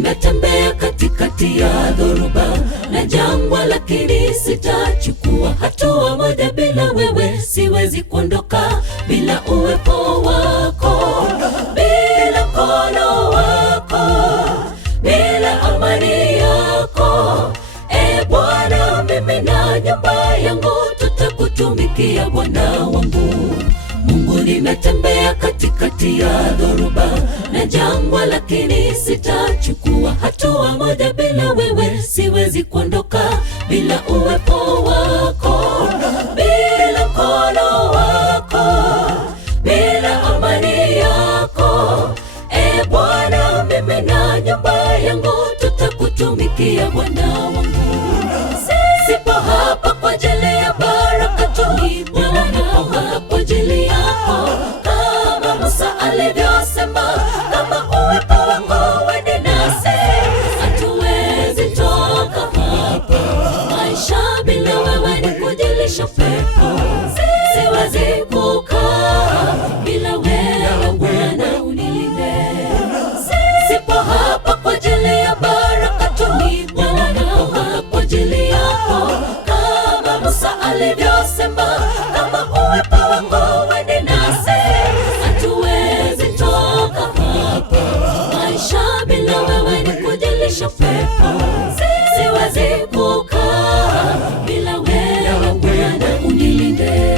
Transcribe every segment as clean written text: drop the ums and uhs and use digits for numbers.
nimetembea katikati ya dhoruba na jangwa, lakini sitachukua hatua moja bila wewe. Siwezi kuondoka bila uwepo wako, bila mkono wako, bila amani yako. E Bwana, mimi na nyumba yangu tutakutumikia Bwana wangu. Mungu, nimetembea katikati ya dhoruba na jangwa, lakini sitachukua hatua moja bila wewe. Siwezi kuondoka bila uwepo wako, bila mkono wako, bila amani yako. E Bwana, mimi na nyumba yangu tutakutumikia Bwana wangu. Sipo hapa kwa ajili ya baraka tu, Bwana, nipo hapa kwa ajili yako. Kama Musa alivyosema, kama uwepo wako uende nasi, hatuwezi toka hapa. Maisha bila wewe ni kujilisha pepo, siwezi kukaa bila wewe Bwana, unilinde. Sipo hapa kwa ajili ya baraka tu, Bwana, nipo hapa kwa ajili yako. Kama Musa alivyosema, kama uwepo wako uende nasi, hatuwezi toka hapa. Maisha bila wewe ni kujilisha pepo, siwezi kukaa bila wewe Bwana, unilinde.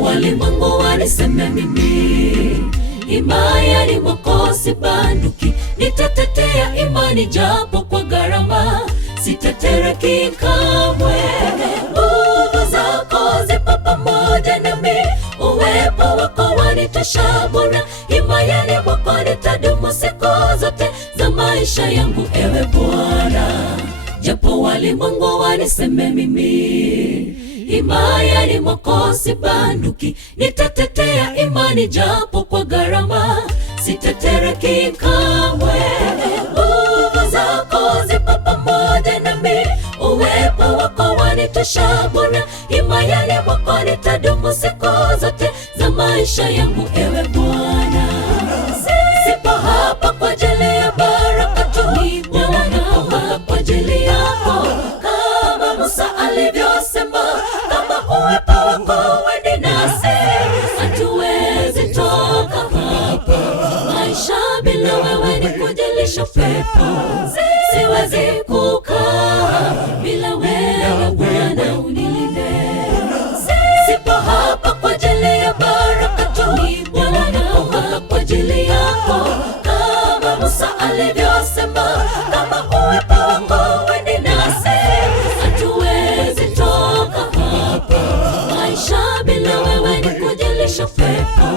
Walimwengu walisema mimi himaya ni mwokozi banduki, nitatetea imani japo kwa gharama, sitatereki kamwe. Nguvu zako zipo pamoja nami, uwepo wako wanitosha bora. Himayani mwako nitadumu siku zote za maisha yangu, ewe Bwana. Japo walimwengu wanisema mimi himaya ni mwokozi banduki, nitatetea imani japo kwa gharama, sitatereki kamwe. Nguvu zako zipo pamoja nami, uwepo wako wanitosha bora. Himayani mwako nitadumu siku zote za maisha yangu, ewe Bwana. Sipo hapa kwa ajili ya baraka tu, Bwana, nipo hapa kwa ajili yako. Kama Musa alivyosema, kama uwepo wako uende nasi, hatuwezi toka hapa. Maisha bila wewe ni kujilisha pepo, siwezi kukaa bila wewe Bwana, unilinde. Sipo hapa kwa ajili ya baraka tu, Bwana, nipo hapa kwa ajili yako. Kama Musa alivyosema, kama uwepo wako uende nasi, hatuwezi toka hapa. Maisha bila wewe ni kujilisha pepo,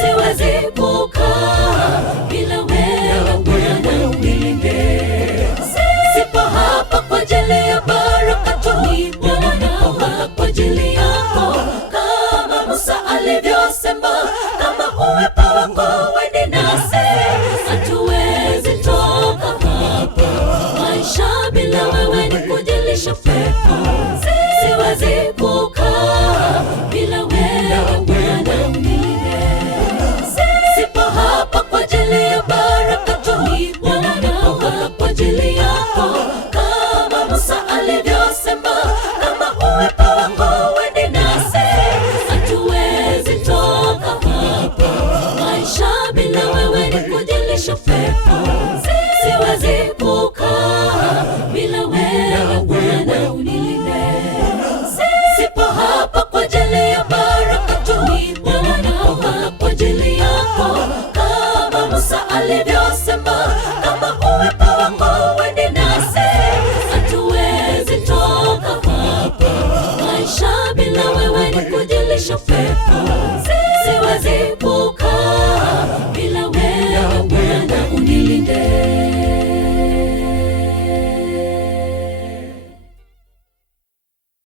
siwezi kukaa bila wewe Bwana, unilinde. Sipo hapa kwa ajili ya baraka tu, Bwana, nipo hapa kwa ajili yako. Kama Musa alivyosema, kama uwepo wako uende nasi, hatuwezi toka hapa. Maisha bila wewe ni kujilisha pepo, siwezi kukaa bila wewe Bwana, unilinde. Sipo hapa kwa ajili ya baraka tu, Bwana, nipo hapa kwa ajili yako. Kama Musa alivyosema, kama uwepo wako uende nasi, hatuwezi toka hapa. Maisha bila wewe ni kujilisha pepo, siwezi kukaa